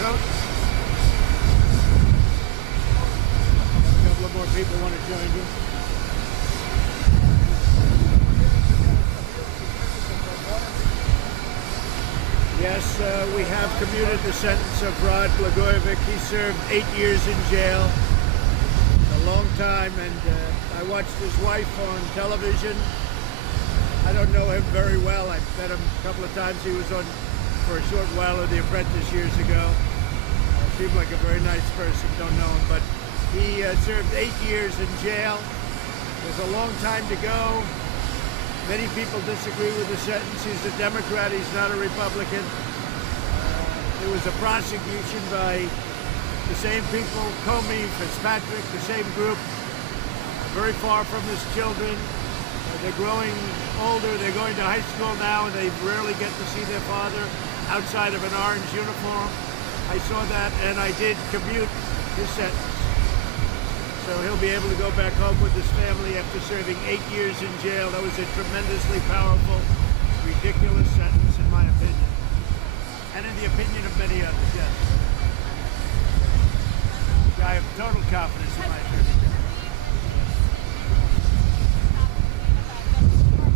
coat. A couple of more people want to join you. Yes, we have commuted the sentence of Rod Blagojevich. He served 8 years in jail, a long time, and I watched his wife on television. I don't know him very well. I met him a couple of times. He was on for a short while of The Apprentice years ago. Seemed like a very nice person, don't know him, but he served 8 years in jail. There's a long time to go. Many people disagree with the sentence. He's a Democrat, he's not a Republican. There was a prosecution by the same people, Comey, Fitzpatrick, the same group, very far from his children. They're growing older, they're going to high school now, and they rarely get to see their father outside of an orange uniform. I saw that, and I did commute his sentence. So he'll be able to go back home with his family after serving 8 years in jail. That was a tremendously powerful, ridiculous sentence, in my opinion. And in the opinion of many others, yes. I have total confidence in my opinion.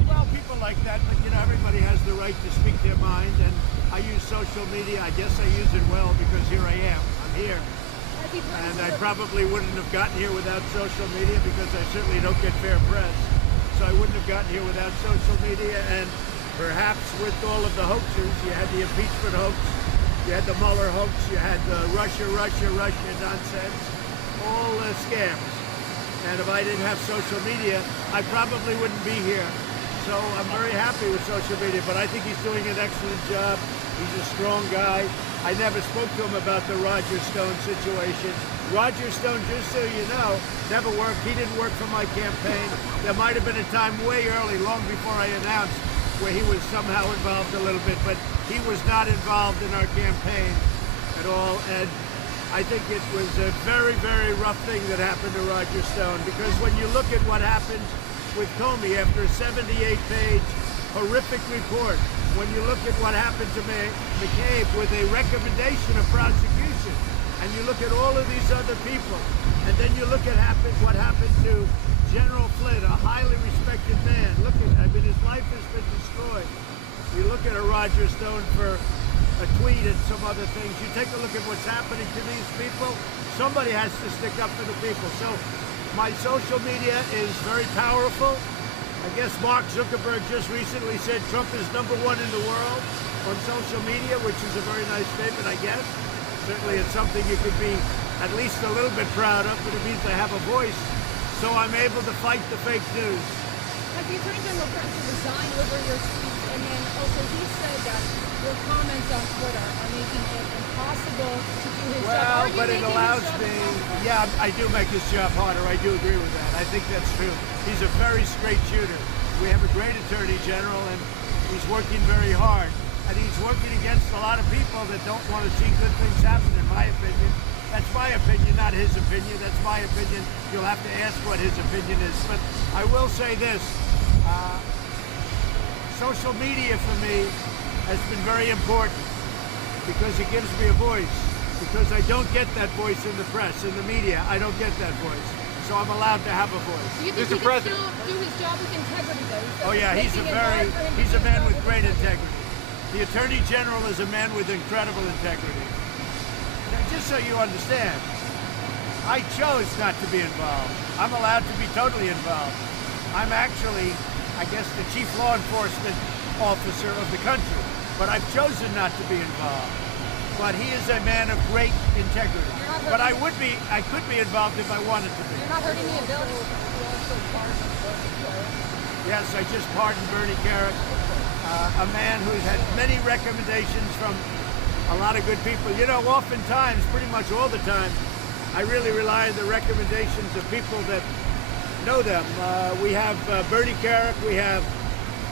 Well, people like that, but you know, everybody has the right to speak their mind, and I use social media. I guess I use it well because here I am. I'm here. And I probably wouldn't have gotten here without social media because I certainly don't get fair press. So I wouldn't have gotten here without social media, and perhaps with all of the hoaxes, you had the impeachment hoax, you had the Mueller hoax, you had the Russia nonsense, all scams. And if I didn't have social media, I probably wouldn't be here. So I'm very happy with social media, but I think he's doing an excellent job. He's a strong guy. I never spoke to him about the Roger Stone situation. Roger Stone, just so you know, never worked. He didn't work for my campaign. There might have been a time way early, long before I announced, where he was somehow involved a little bit, but he was not involved in our campaign at all. And I think it was a very, very rough thing that happened to Roger Stone, because when you look at what happened with Comey after a 78-page horrific report, when you look at what happened to McCabe with a recommendation of prosecution, and you look at all of these other people, and then you look at what happened to General Flynn, a highly respected man. Look at, I mean, his life has been destroyed. You look at a Roger Stone for a tweet and some other things. You take a look at what's happening to these people. Somebody has to stick up for the people. So my social media is very powerful. I guess Mark Zuckerberg just recently said Trump is #1 in the world on social media, which is a very nice statement, I guess. Certainly it's something you could be at least a little bit proud of, but it means I have a voice, so I'm able to fight the fake news. Has the Attorney General threatened to resign over your tweets? And then also he said that your comments on Twitter are making it impossible to do his job. Well, but it allows me, yeah, I do make his job harder. I do agree with that. I think that's true. He's a very straight shooter. We have a great Attorney General, and he's working very hard. And he's working against a lot of people that don't want to see good things happen, in my opinion. That's my opinion, not his opinion. That's my opinion. You'll have to ask what his opinion is. But I will say this. Social media for me has been very important because it gives me a voice. Because I don't get that voice in the press, in the media. I don't get that voice. So I'm allowed to have a voice. Do you think he can still do his job with integrity, though? Oh yeah, he's a man with great integrity. The Attorney General is a man with incredible integrity. Now, just so you understand, I chose not to be involved. I'm allowed to be totally involved. I'm actually, I guess, the chief law enforcement officer of the country, but I've chosen not to be involved. But he is a man of great integrity. But I could be involved if I wanted to be. You're not hurting the ability. Yes, I just pardoned Bernie Kerik, a man who's had many recommendations from a lot of good people. You know, oftentimes, pretty much all the time, I really rely on the recommendations of people that know them. We have Bernie Kerik, we have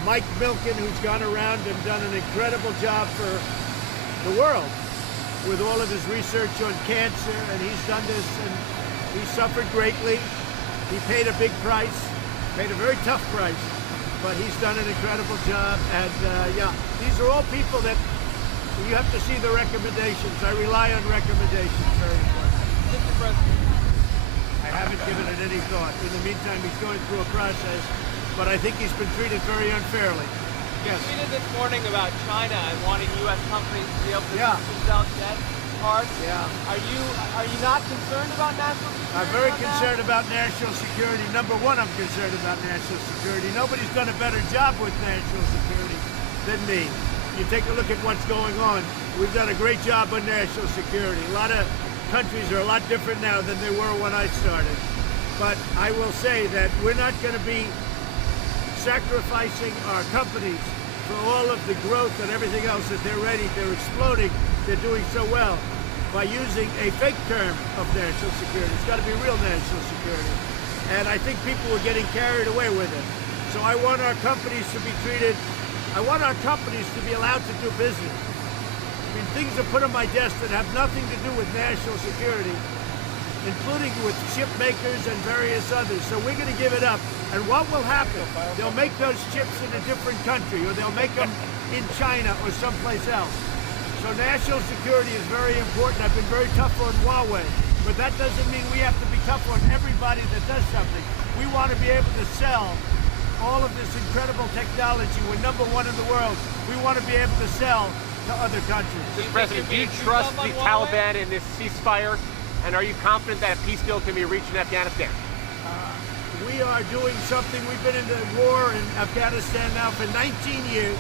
Mike Milken, who's gone around and done an incredible job for the world with all of his research on cancer, and he's done this, and he suffered greatly. He paid a big price, paid a very tough price, but he's done an incredible job. And yeah, these are all people that You have to see the recommendations. I rely on recommendations very important. Mr. President. I haven't given it any thought. In the meantime, he's going through a process, but I think he's been treated very unfairly. Yes. You tweeted this morning about China and wanting U.S. companies to be able to sell jet parts. Yeah. Are you not concerned about national security? I'm very concerned about national security. Number one, I'm concerned about national security. Nobody's done a better job with national security than me. You take a look at what's going on. We've done a great job on national security. A lot of countries are a lot different now than they were when I started. But I will say that we're not going to be sacrificing our companies for all of the growth and everything else that they're exploding, they're doing so well, by using a fake term of national security. It's got to be real national security. And I think people are getting carried away with it. So I want our companies to be treated, I want our companies to be allowed to do business. I mean, things are put on my desk that have nothing to do with national security, including with chip makers and various others. So we're going to give it up. And what will happen? They'll make those chips in a different country, or they'll make them in China or someplace else. So national security is very important. I've been very tough on Huawei, but that doesn't mean we have to be tough on everybody that does something. We want to be able to sell all of this incredible technology. We're number one in the world. We want to be able to sell to other countries. Mr. President, do you trust the Taliban in this ceasefire? And are you confident that a peace deal can be reached in Afghanistan? We are doing something. We've been in the war in Afghanistan now for 19 years.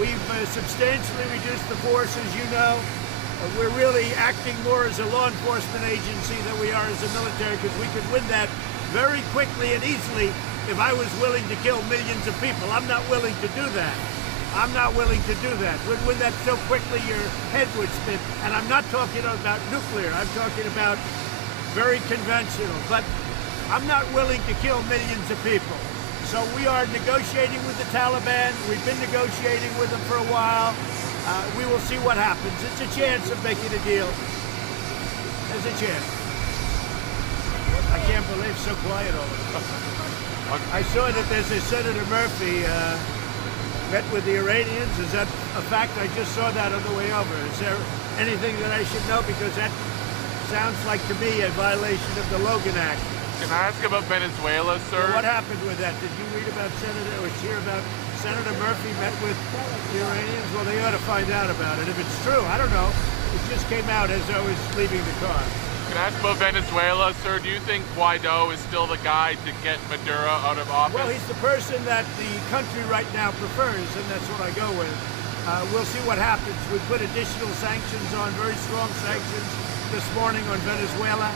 We've substantially reduced the force, as you know. We're really acting more as a law enforcement agency than we are as a military, because we could win that very quickly and easily if I was willing to kill millions of people. I'm not willing to do that. I'm not willing to do that. We'd win that so quickly your head would spin. And I'm not talking about nuclear. I'm talking about very conventional. But I'm not willing to kill millions of people. So we are negotiating with the Taliban. We've been negotiating with them for a while. We will see what happens. It's a chance of making a deal. There's a chance. I can't believe it's so quiet over there. I saw that there's a Senator Murphy met with the Iranians. Is that a fact? I just saw that on the way over. Is there anything that I should know? Because that sounds like to me a violation of the Logan Act. Can I ask about Venezuela, sir? Well, what happened with that? Did you read about Senator Murphy met with the Iranians? Well, they ought to find out about it. If it's true, I don't know. It just came out as I was leaving the car. Can I ask about Venezuela, sir? Do you think Guaido is still the guy to get Maduro out of office? Well, he's the person that the country right now prefers, and that's what I go with. We'll see what happens. We put additional sanctions on, very strong sanctions, this morning on Venezuela.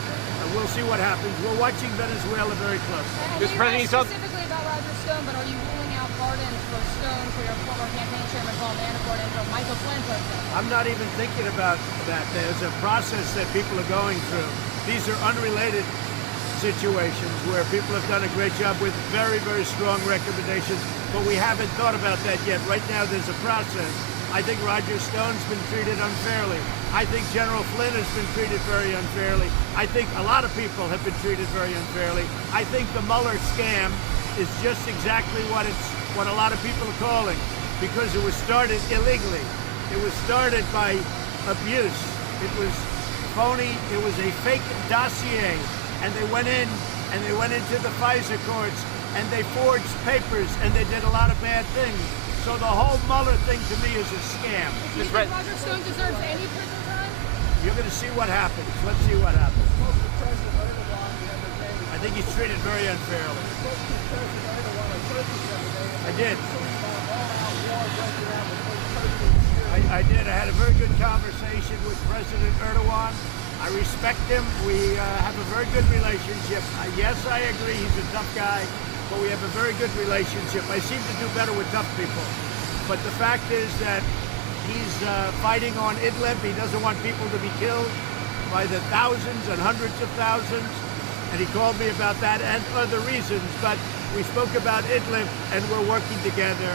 We'll see what happens. We're watching Venezuela very closely. Mr. President, specifically about Roger Stone, but are you ruling out pardons for Stone, for your former campaign chairman Paul Manafort, and for Michael Flynn, for example? I'm not even thinking about that. There's a process that people are going through. These are unrelated situations where people have done a great job with very, very strong recommendations, but we haven't thought about that yet. Right now, there's a process. I think Roger Stone's been treated unfairly. I think General Flynn has been treated very unfairly. I think a lot of people have been treated very unfairly. I think the Mueller scam is just exactly what a lot of people are calling, because it was started illegally. It was started by abuse. It was phony. It was a fake dossier. And they went into the FISA courts, and they forged papers, and they did a lot of bad things. So the whole Mueller thing to me is a scam. Do you think Roger Stone deserves any prison time? You're going to see what happens. Let's see what happens. I think he's treated very unfairly. I did. I did. I had a very good conversation with President Erdogan. I respect him. We have a very good relationship. Yes, I agree he's a tough guy, but we have a very good relationship. I seem to do better with tough people. But the fact is that he's fighting on Idlib. He doesn't want people to be killed by the thousands and hundreds of thousands. And he called me about that and other reasons. But we spoke about Idlib, and we're working together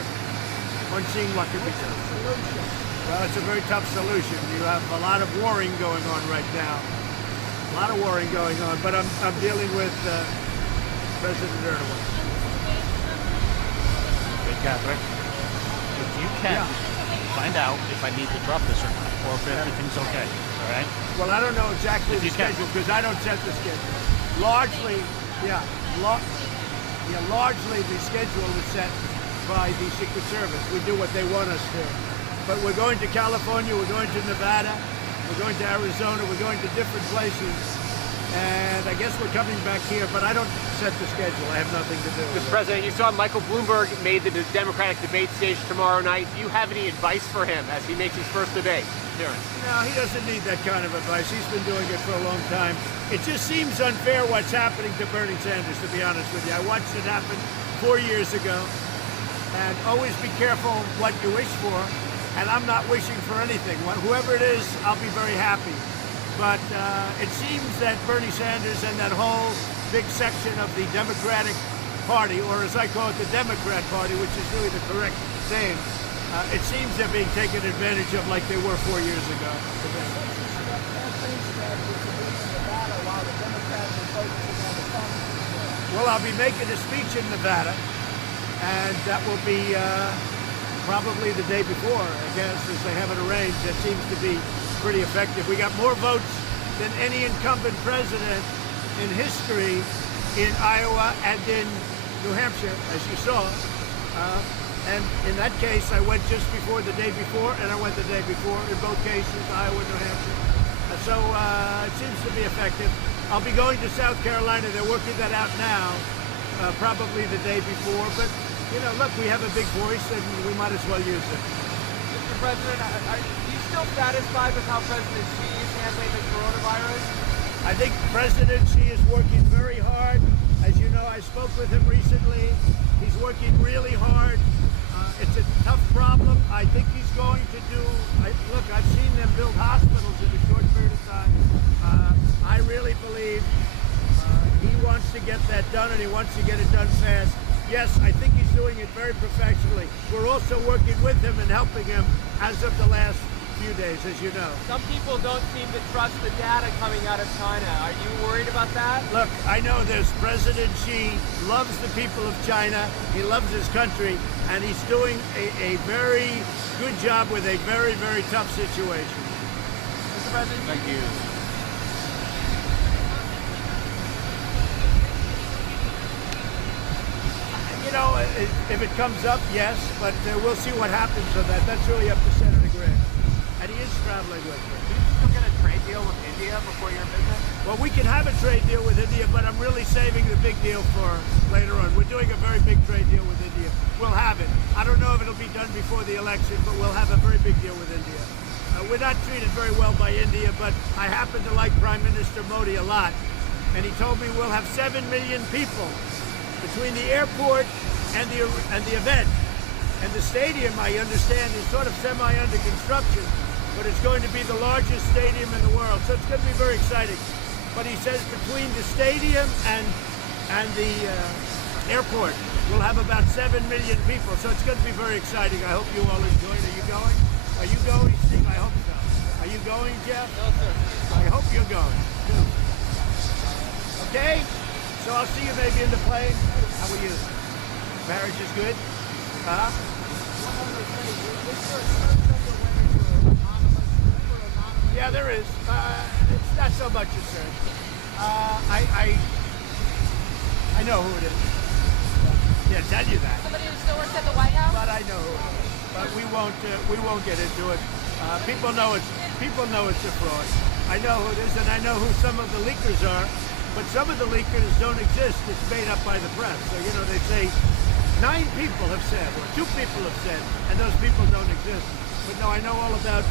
on seeing what can be done. Well, it's a very tough solution. You have a lot of warring going on right now. A lot of warring going on. But I'm dealing with President Erdogan. Hey, Catherine, if you can, find out if I need to drop this or not, or if everything's okay. All right. Well, I don't know exactly If the you can. schedule because I don't set the schedule. Largely, largely the schedule is set by the Secret Service. We do what they want us to. But we're going to California, we're going to Nevada, we're going to Arizona, we're going to different places. And I guess we're coming back here, but I don't set the schedule. I have nothing to do with Mr. it. President, you saw Michael Bloomberg made the Democratic debate stage tomorrow night. Do you have any advice for him as he makes his first debate appearance? No, he doesn't need that kind of advice. He's been doing it for a long time. It just seems unfair what's happening to Bernie Sanders, to be honest with you. I watched it happen 4 years ago. And always be careful what you wish for. And I'm not wishing for anything. Whoever it is, I'll be very happy. But it seems that Bernie Sanders and that whole big section of the Democratic Party, or as I call it, the Democrat Party, which is really the correct name, it seems they're being taken advantage of like they were 4 years ago. Well, I'll be making a speech in Nevada, and that will be probably the day before, I guess, as they have it arranged. That seems to be pretty effective. We got more votes than any incumbent president in history in Iowa and in New Hampshire, as you saw. And in that case, I went just before the day before, and I went the day before in both cases, Iowa and New Hampshire. So it seems to be effective. I'll be going to South Carolina. They're working that out now, probably the day before. But, you know, look, we have a big voice, and we might as well use it. Mr. President, are you still satisfied with how President Xi is handling the coronavirus? I think President Xi is working very hard. As you know, I spoke with him recently. He's working really hard. It's a tough problem. I think he's going to do... Look, I've seen them build hospitals in a short period of time. I really believe he wants to get that done, and he wants to get it done fast. Yes, I think he's doing it very professionally. We're also working with him and helping him as of the last few days, as you know. Some people don't seem to trust the data coming out of China. Are you worried about that? Look, I know this. President Xi loves the people of China. He loves his country, and he's doing a very good job with a very, very tough situation. Mr. President, Thank you. You know, if it comes up, yes, but we'll see what happens on that. That's really up to Senator Graham. And he is traveling with me. Do you still get a trade deal with India before your visit? Well, we can have a trade deal with India, but I'm really saving the big deal for later on. We're doing a very big trade deal with India. We'll have it. I don't know if it'll be done before the election, but we'll have a very big deal with India. We're not treated very well by India, but I happen to like Prime Minister Modi a lot. And he told me we'll have 7 million people between the airport and the event. And the stadium, I understand, is sort of semi-under construction, but it's going to be the largest stadium in the world. So it's going to be very exciting. But he says between the stadium and the airport, we'll have about 7 million people. So it's going to be very exciting. I hope you all enjoy it. Are you going? Are you going, Steve? I hope so. Are you going, Jeff? no, sir. I hope you're going, too. Okay? So I'll see you maybe in the plane. How are you? Marriage is good? Huh? Yeah, there is. It's not so much a search. I know who it is. Yeah, tell you that. Somebody who still works at the White House? But I know who it is. But we won't get into it. People know it's a fraud. I know who it is, and I know who some of the leakers are. But some of the leakers don't exist. It's made up by the press. So, you know, they say 9 people have said, or 2 people have said, and those people don't exist. But no, I know all about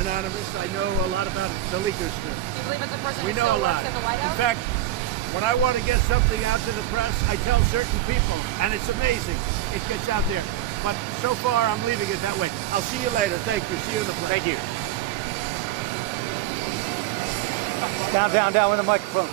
Anonymous. I know a lot about the leakers too. Do you believe it's a person We who know still a lot. works at the White House? In fact, when I want to get something out to the press, I tell certain people, and it's amazing. It gets out there. But so far, I'm leaving it that way. I'll see you later. Thank you. See you in the plane. Thank you. Down with the microphone.